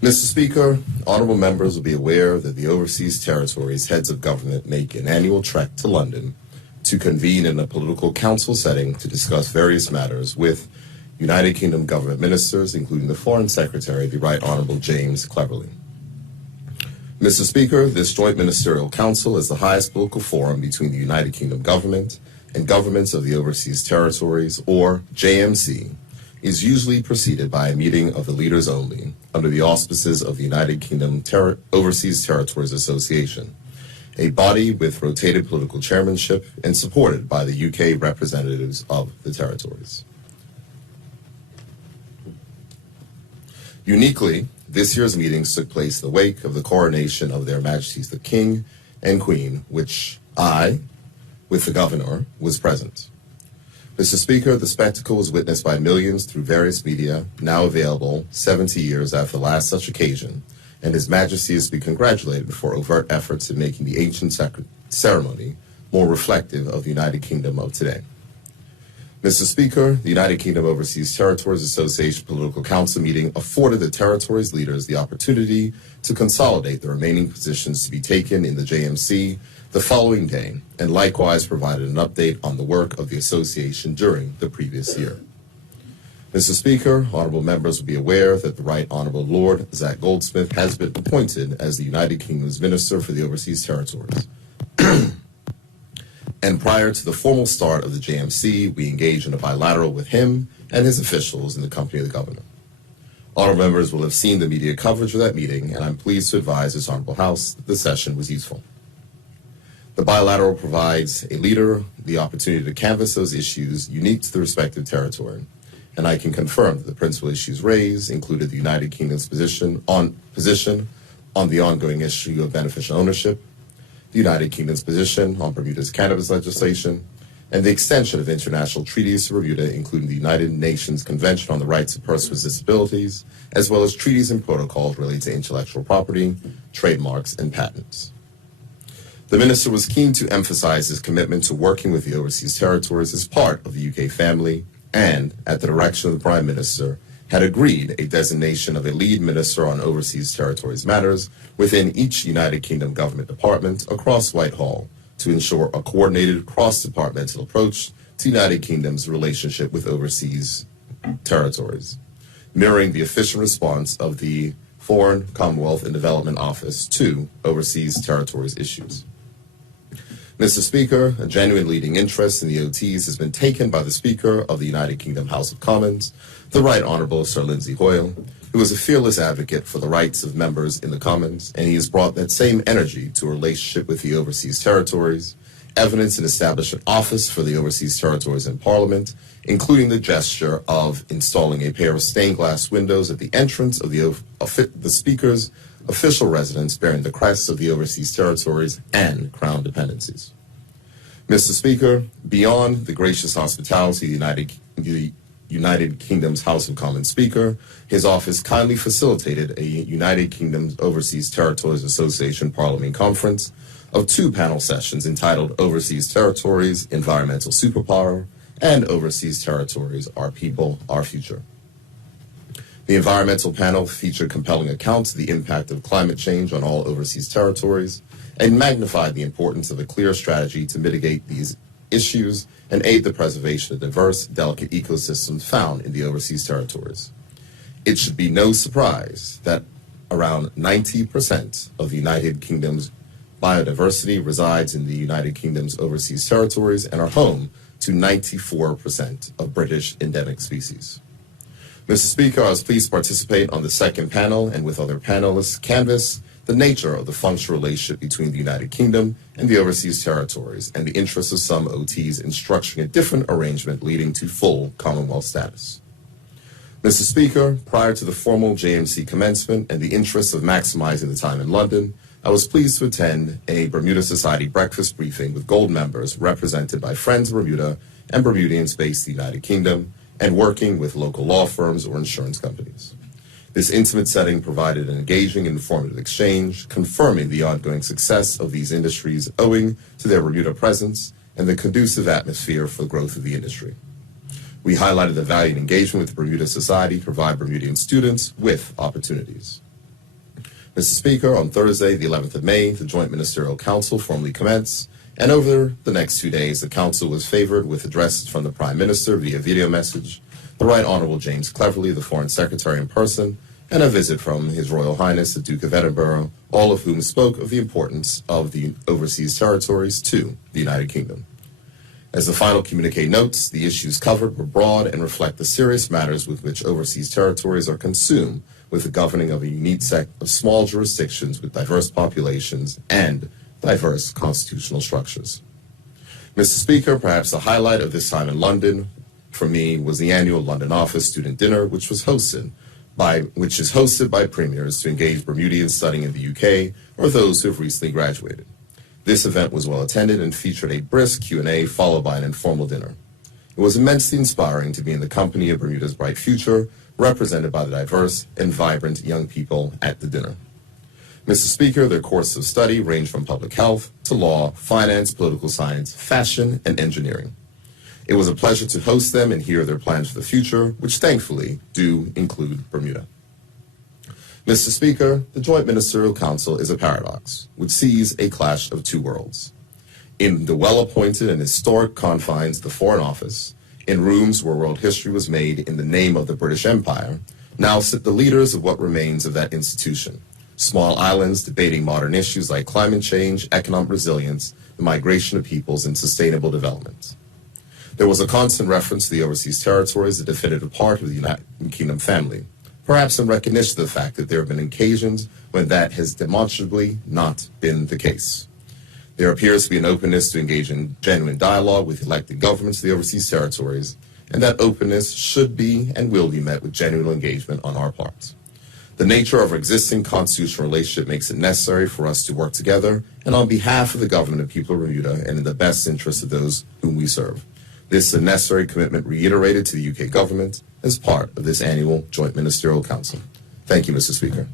Mr. Speaker, honorable members will be aware that the overseas territories' heads of government make an annual trek to London to convene in a political council setting to discuss various matters with United Kingdom government ministers, including the Foreign Secretary, the Right Honorable James Cleverly. Mr. Speaker, this Joint Ministerial Council is the highest political forum between the United Kingdom government and governments of the overseas territories, or JMC, is usually preceded by a meeting of the leaders only under the auspices of the United Kingdom Overseas Territories Association, a body with rotated political chairmanship and supported by the UK representatives of the territories. Uniquely, this year's meetings took place in the wake of the coronation of Their Majesties the King and Queen, which I, with the Governor, was present. Mr. Speaker, the spectacle was witnessed by millions through various media, now available 70 years after the last such occasion, and His Majesty is to be congratulated for overt efforts in making the ancient ceremony more reflective of the United Kingdom of today. Mr. Speaker, the United Kingdom Overseas Territories Association Political Council meeting afforded the territories' leaders the opportunity to consolidate the remaining positions to be taken in the JMC the following day, and likewise provided an update on the work of the association during the previous year. Mr. Speaker, honorable members will be aware that the Right Honorable Lord Zach Goldsmith has been appointed as the United Kingdom's Minister for the Overseas Territories. And prior to the formal start of the JMC, we engaged in a bilateral with him and his officials in the company of the Governor. Honorable members will have seen the media coverage of that meeting, and I'm pleased to advise this Honorable House that the session was useful. The bilateral provides a leader the opportunity to canvass those issues unique to the respective territory, and I can confirm that the principal issues raised included the United Kingdom's position on the ongoing issue of beneficial ownership, the United Kingdom's position on Bermuda's cannabis legislation, and the extension of international treaties to Bermuda, including the United Nations Convention on the Rights of Persons with Disabilities, as well as treaties and protocols related to intellectual property, trademarks, and patents. The Minister was keen to emphasize his commitment to working with the overseas territories as part of the UK family and, at the direction of the Prime Minister, had agreed a designation of a lead minister on overseas territories matters within each United Kingdom government department across Whitehall to ensure a coordinated cross-departmental approach to the United Kingdom's relationship with overseas territories, mirroring the official response of the Foreign, Commonwealth and Development Office to overseas territories issues. Mr. Speaker, a genuine leading interest in the OTs has been taken by the Speaker of the United Kingdom House of Commons, the Right Honourable Sir Lindsay Hoyle, who is a fearless advocate for the rights of members in the Commons, and he has brought that same energy to a relationship with the overseas territories, evidence in establishing an office for the overseas territories in Parliament, including the gesture of installing a pair of stained glass windows at the entrance of the Speaker's official residence bearing the crests of the overseas territories and Crown dependencies. Mr. Speaker, beyond the gracious hospitality of the United Kingdom's House of Commons Speaker, his office kindly facilitated a United Kingdom's Overseas Territories Association Parliament Conference of 2 panel sessions entitled Overseas Territories, Environmental Superpower, and Overseas Territories, Our People, Our Future. The environmental panel featured compelling accounts of the impact of climate change on all overseas territories and magnified the importance of a clear strategy to mitigate these issues and aid the preservation of diverse, delicate ecosystems found in the overseas territories. It should be no surprise that around 90% of the United Kingdom's biodiversity resides in the United Kingdom's overseas territories and are home to 94% of British endemic species. Mr. Speaker, I was pleased to participate on the second panel and with other panelists canvass the nature of the functional relationship between the United Kingdom and the overseas territories and the interests of some OTs in structuring a different arrangement leading to full Commonwealth status. Mr. Speaker, prior to the formal JMC commencement and the interests of maximizing the time in London, I was pleased to attend a Bermuda Society breakfast briefing with Gold members represented by Friends of Bermuda and Bermudians based in the United Kingdom and working with local law firms or insurance companies. This intimate setting provided an engaging and informative exchange, confirming the ongoing success of these industries owing to their Bermuda presence and the conducive atmosphere for the growth of the industry. We highlighted the value and engagement with the Bermuda Society to provide Bermudian students with opportunities. Mr. Speaker, on Thursday, the 11th of May, the Joint Ministerial Council formally commenced, and over the next 2 days, the Council was favored with addresses from the Prime Minister via video message, the Right Honourable James Cleverly, the Foreign Secretary in person, and a visit from His Royal Highness the Duke of Edinburgh, all of whom spoke of the importance of the overseas territories to the United Kingdom. As the final communique notes, the issues covered were broad and reflect the serious matters with which overseas territories are consumed with the governing of a unique set of small jurisdictions with diverse populations and diverse constitutional structures. Mr. Speaker, perhaps the highlight of this time in London for me was the annual London Office Student Dinner, which is hosted by premiers to engage Bermudians studying in the UK or those who have recently graduated. This event was well attended and featured a brisk Q&A followed by an informal dinner. It was immensely inspiring to be in the company of Bermuda's bright future, represented by the diverse and vibrant young people at the dinner. Mr. Speaker, their courses of study range from public health to law, finance, political science, fashion, and engineering. It was a pleasure to host them and hear their plans for the future, which thankfully do include Bermuda. Mr. Speaker, the Joint Ministerial Council is a paradox, which sees a clash of two worlds. In the well-appointed and historic confines of the Foreign Office, in rooms where world history was made in the name of the British Empire, now sit the leaders of what remains of that institution, small islands debating modern issues like climate change, economic resilience, the migration of peoples, and sustainable development. There was a constant reference to the overseas territories, a definitive part of the United Kingdom family, perhaps in recognition of the fact that there have been occasions when that has demonstrably not been the case. There appears to be an openness to engage in genuine dialogue with elected governments of the overseas territories, and that openness should be and will be met with genuine engagement on our part. The nature of our existing constitutional relationship makes it necessary for us to work together and on behalf of the government and people of Bermuda and in the best interest of those whom we serve. This is a necessary commitment reiterated to the UK government as part of this annual Joint Ministerial Council. Thank you, Mr. Speaker.